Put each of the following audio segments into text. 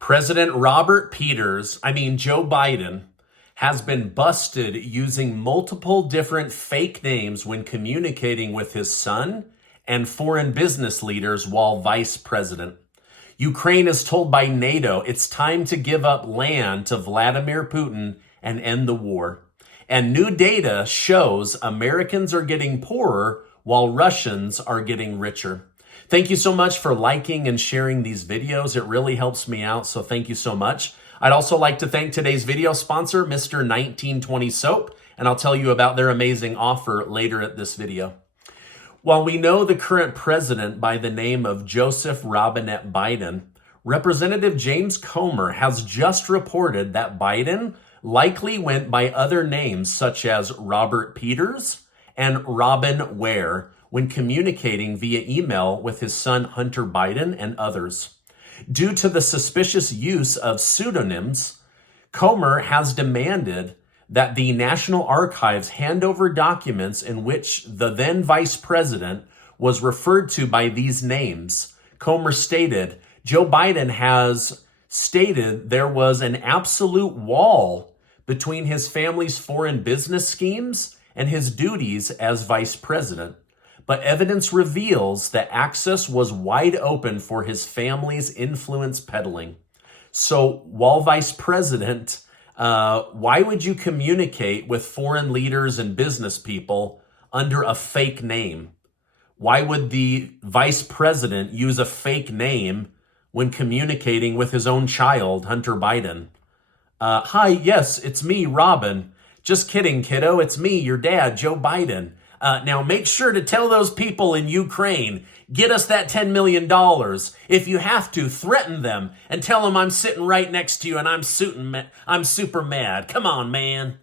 President Joe Biden, has been busted using multiple different fake names when communicating with his son and foreign business leaders while vice president. Ukraine is told by NATO it's time to give up land to Vladimir Putin and end the war. And new data shows Americans are getting poorer while Russians are getting richer. Thank you so much for liking and sharing these videos. It really helps me out, so thank you so much. I'd also like to thank today's video sponsor, Mr. 1920 Soap, and I'll tell you about their amazing offer later at this video. While we know the current president by the name of Joseph Robinette Biden, Representative James Comer has just reported that Biden likely went by other names such as Robert Peters and Robin Ware when communicating via email with his son Hunter Biden and others. Due to the suspicious use of pseudonyms, Comer has demanded that the National Archives hand over documents in which the then vice president was referred to by these names. Comer stated, Joe Biden has stated there was an absolute wall between his family's foreign business schemes and his duties as vice president. But evidence reveals that access was wide open for his family's influence peddling. So while vice president, why would you communicate with foreign leaders and business people under a fake name? Why would the vice president use a fake name when communicating with his own child, Hunter Biden? Hi, yes, it's me, Robin. Just kidding, kiddo. It's me, your dad, Joe Biden. Now make sure to tell those people in Ukraine, get us that $10 million. If you have to, threaten them and tell them I'm sitting right next to you and I'm super mad. Come on, man.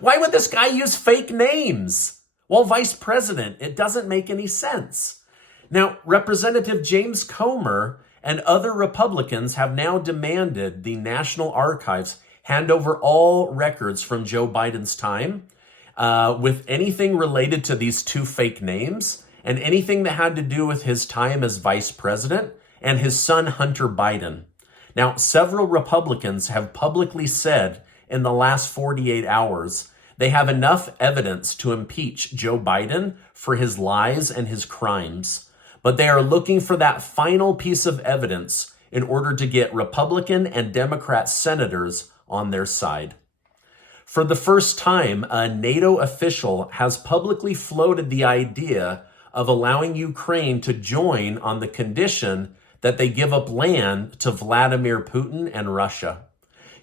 Why would this guy use fake names? Well, vice president, it doesn't make any sense. Now, Representative James Comer and other Republicans have now demanded the National Archives hand over all records from Joe Biden's time with anything related to these two fake names and anything that had to do with his time as vice president and his son, Hunter Biden. Now, several Republicans have publicly said in the last 48 hours they have enough evidence to impeach Joe Biden for his lies and his crimes, but they are looking for that final piece of evidence in order to get Republican and Democrat senators on their side. For the first time, a NATO official has publicly floated the idea of allowing Ukraine to join on the condition that they give up land to Vladimir Putin and Russia.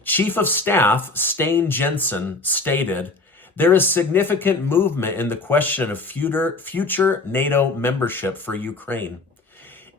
Chief of Staff Stein Jensen stated, there is significant movement in the question of future NATO membership for Ukraine.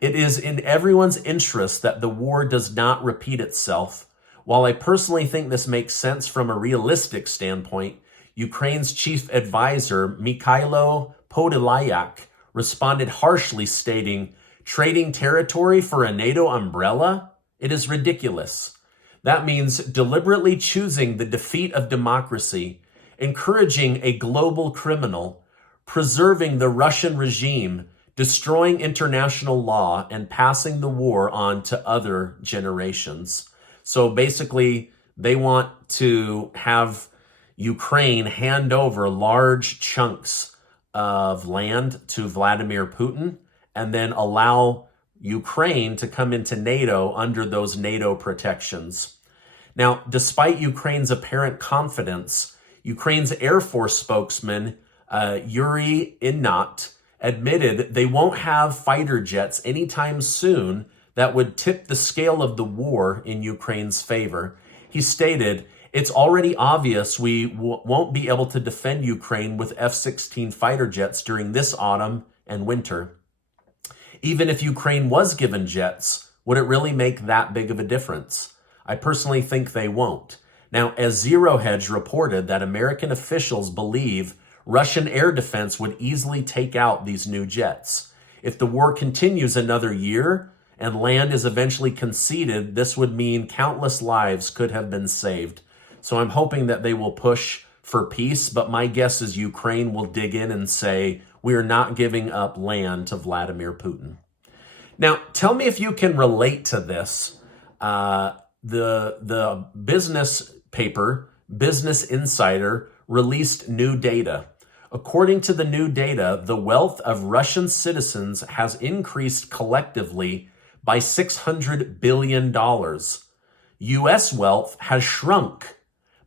It is in everyone's interest that the war does not repeat itself. While I personally think this makes sense from a realistic standpoint, Ukraine's chief advisor, Mikhailo Podolyak, responded harshly, stating, trading territory for a NATO umbrella? It is ridiculous. That means deliberately choosing the defeat of democracy, encouraging a global criminal, preserving the Russian regime, destroying international law, and passing the war on to other generations. So basically, they want to have Ukraine hand over large chunks of land to Vladimir Putin and then allow Ukraine to come into NATO under those NATO protections. Now, despite Ukraine's apparent confidence, Ukraine's Air Force spokesman, Yuri Ihnat, admitted they won't have fighter jets anytime soon that would tip the scale of the war in Ukraine's favor. He stated, it's already obvious we won't be able to defend Ukraine with F-16 fighter jets during this autumn and winter. Even if Ukraine was given jets, would it really make that big of a difference? I personally think they won't. Now, as Zero Hedge reported that American officials believe Russian air defense would easily take out these new jets. If the war continues another year, and land is eventually conceded, this would mean countless lives could have been saved. So I'm hoping that they will push for peace, but my guess is Ukraine will dig in and say, we are not giving up land to Vladimir Putin. Now, tell me if you can relate to this. The business paper, Business Insider, released new data. According to the new data, the wealth of Russian citizens has increased collectively by $600 billion. U.S. wealth has shrunk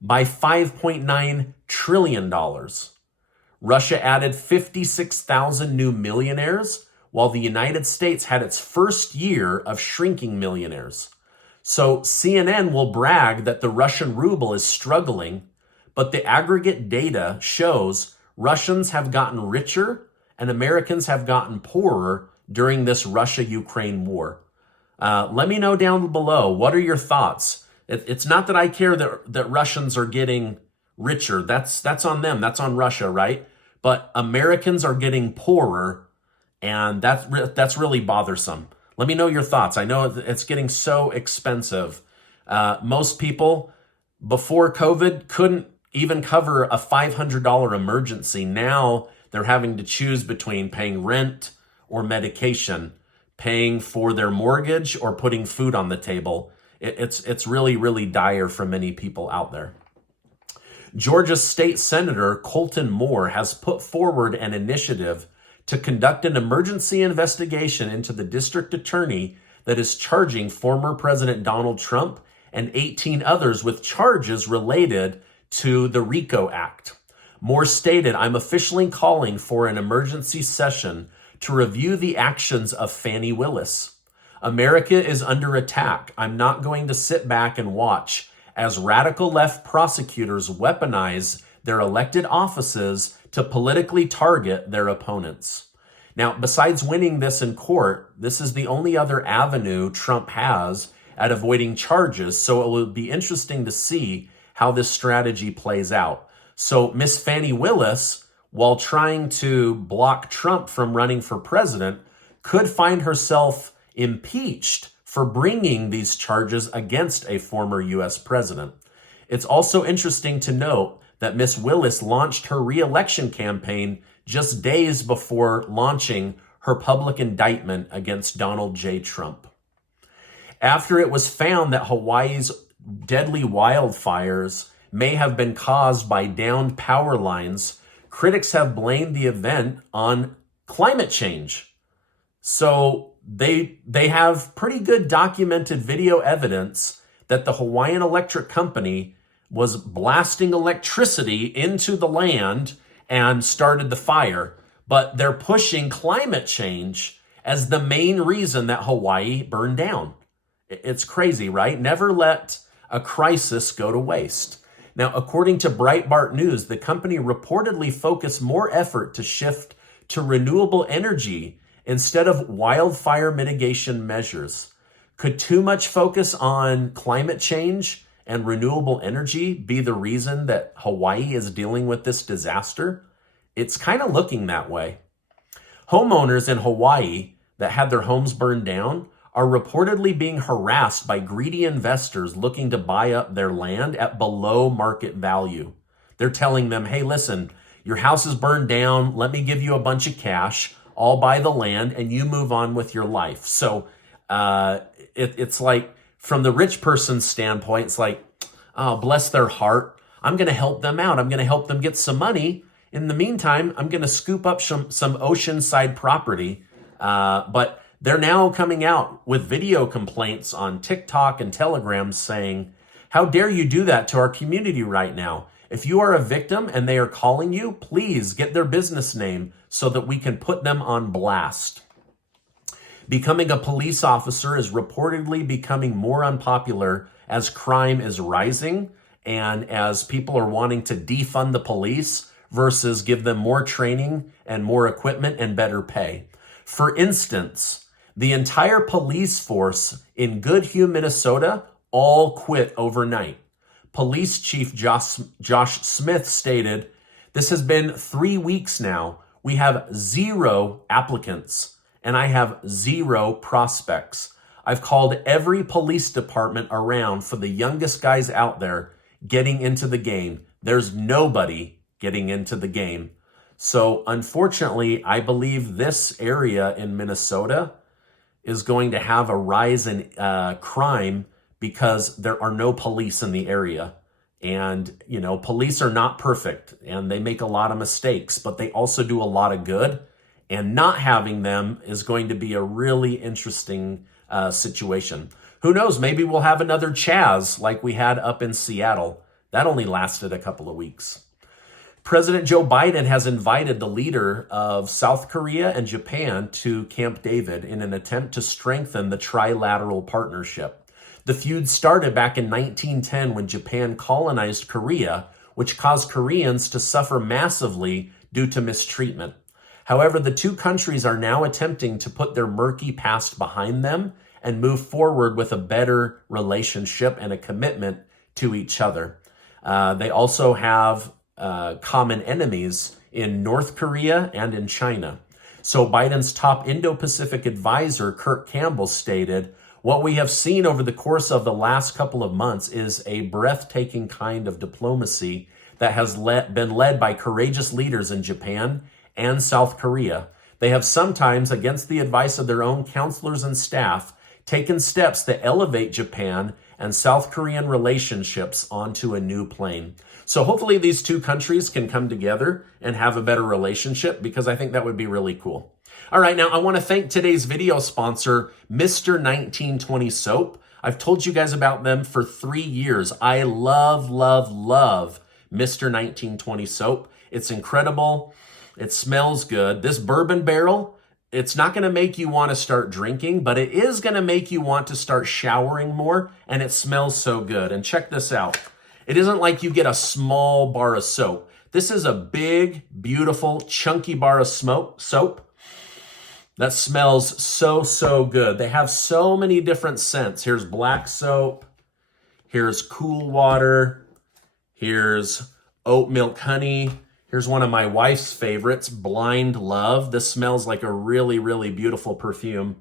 by $5.9 trillion. Russia added 56,000 new millionaires, while the United States had its first year of shrinking millionaires. So CNN will brag that the Russian ruble is struggling, but the aggregate data shows Russians have gotten richer and Americans have gotten poorer during this Russia-Ukraine war. Let me know down below, what are your thoughts? It's not that I care that Russians are getting richer. That's on them. That's on Russia, right? But Americans are getting poorer, and that's really bothersome. Let me know your thoughts. I know it's getting so expensive. Most people before COVID couldn't even cover a $500 emergency. Now they're having to choose between paying rent or medication, paying for their mortgage or putting food on the table. It's really, really dire for many people out there. Georgia State Senator Colton Moore has put forward an initiative to conduct an emergency investigation into the district attorney that is charging former President Donald Trump and 18 others with charges related to the RICO Act. Moore stated, "I'm officially calling for an emergency session to review the actions of Fani Willis. America is under attack. I'm not going to sit back and watch as radical left prosecutors weaponize their elected offices to politically target their opponents." Now, besides winning this in court, this is the only other avenue Trump has at avoiding charges, so it will be interesting to see how this strategy plays out. So Miss Fani Willis, while trying to block Trump from running for president, could find herself impeached for bringing these charges against a former U.S. president. It's also interesting to note that Miss Willis launched her re-election campaign just days before launching her public indictment against Donald J. Trump. After it was found that Hawaii's deadly wildfires may have been caused by downed power lines, critics have blamed the event on climate change. So they have pretty good documented video evidence that the Hawaiian Electric Company was blasting electricity into the land and started the fire. But they're pushing climate change as the main reason that Hawaii burned down. It's crazy, right? Never let a crisis go to waste. Now, according to Breitbart News, the company reportedly focused more effort to shift to renewable energy instead of wildfire mitigation measures. Could too much focus on climate change and renewable energy be the reason that Hawaii is dealing with this disaster? It's kind of looking that way. Homeowners in Hawaii that had their homes burned down are reportedly being harassed by greedy investors looking to buy up their land at below market value. They're telling them, hey, listen, your house is burned down. Let me give you a bunch of cash. I'll buy the land and you move on with your life. So it's like, from the rich person's standpoint, it's like, oh, bless their heart. I'm going to help them out. I'm going to help them get some money. In the meantime, I'm going to scoop up some oceanside property. But they're now coming out with video complaints on TikTok and Telegram saying, how dare you do that to our community right now? If you are a victim and they are calling you, please get their business name so that we can put them on blast. Becoming a police officer is reportedly becoming more unpopular as crime is rising and as people are wanting to defund the police versus give them more training and more equipment and better pay. For instance, the entire police force in Goodhue, Minnesota, all quit overnight. Police Chief Josh Smith stated, "This has been 3 weeks now. We have 0 applicants, and I have 0 prospects. I've called every police department around for the youngest guys out there getting into the game. There's nobody getting into the game." So unfortunately, I believe this area in Minnesota is going to have a rise in crime because there are no police in the area. And, you know, police are not perfect and they make a lot of mistakes, but they also do a lot of good. And not having them is going to be a really interesting situation. Who knows? Maybe we'll have another Chaz like we had up in Seattle. That only lasted a couple of weeks. President Joe Biden has invited the leader of South Korea and Japan to Camp David in an attempt to strengthen the trilateral partnership. The feud started back in 1910 when Japan colonized Korea, which caused Koreans to suffer massively due to mistreatment. However, the two countries are now attempting to put their murky past behind them and move forward with a better relationship and a commitment to each other. They also have common enemies in North Korea and in China. So Biden's top Indo-Pacific advisor, Kurt Campbell, stated, "What we have seen over the course of the last couple of months is a breathtaking kind of diplomacy that has been led by courageous leaders in Japan and South Korea. They have sometimes, against the advice of their own counselors and staff, taken steps to elevate Japan and South Korean relationships onto a new plane." So hopefully these two countries can come together and have a better relationship, because I think that would be really cool. All right, now I want to thank today's video sponsor, Mr. 1920 Soap. I've told you guys about them for 3 years. I love, love, love Mr. 1920 Soap. It's incredible. It smells good. This bourbon barrel, it's not going to make you want to start drinking, but it is going to make you want to start showering more, and it smells so good. And check this out. It isn't like you get a small bar of soap. This is a big, beautiful, chunky bar of soap that smells so, so good. They have so many different scents. Here's black soap. Here's cool water. Here's oat milk honey. Here's one of my wife's favorites, Blind Love. This smells like a really, really beautiful perfume.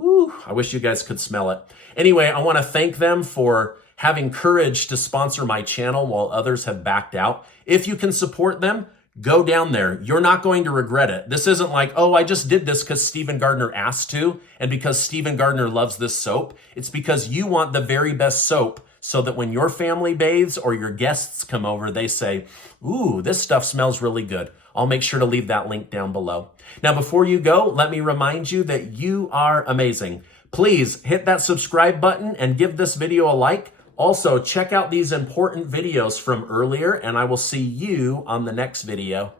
Ooh, I wish you guys could smell it. Anyway, I want to thank them for having courage to sponsor my channel while others have backed out. If you can support them, go down there. You're not going to regret it. This isn't like, oh, I just did this because Stephen Gardner asked to, and because Stephen Gardner loves this soap. It's because you want the very best soap, so that when your family bathes or your guests come over, they say, ooh, this stuff smells really good. I'll make sure to leave that link down below. Now, before you go, let me remind you that you are amazing. Please hit that subscribe button and give this video a like. Also, check out these important videos from earlier, and I will see you on the next video.